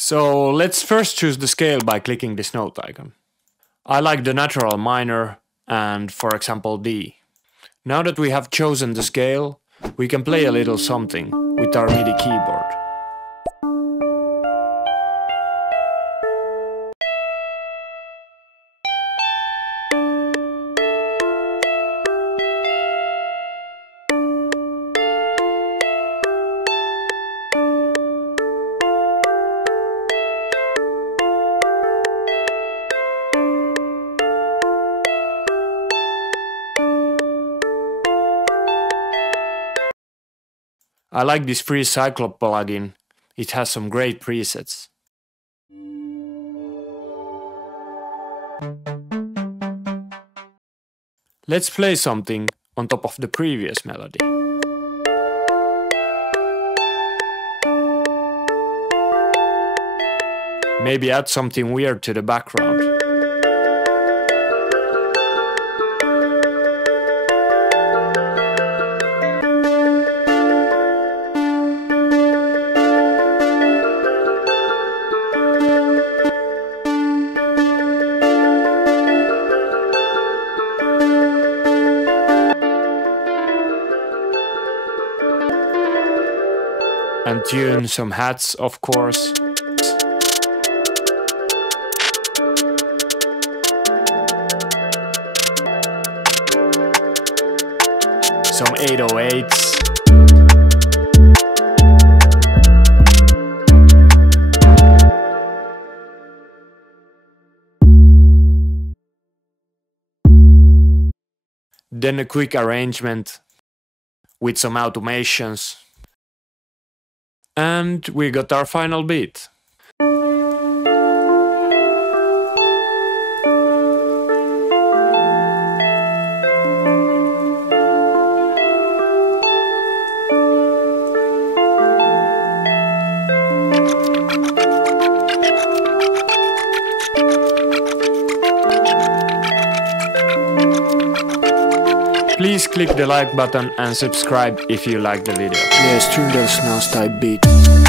So let's first choose the scale by clicking this note icon. I like the natural minor and, for example, D. Now that we have chosen the scale, we can play a little something with our MIDI keyboard. I like this free Cyclop plugin, it has some great presets. Let's play something on top of the previous melody. Maybe add something weird to the background. And tune some hats, of course. Some 808s. Then a quick arrangement with some automations. And we got our final beat. Please click the like button and subscribe if you like the video. Yes, Trudels now type beat.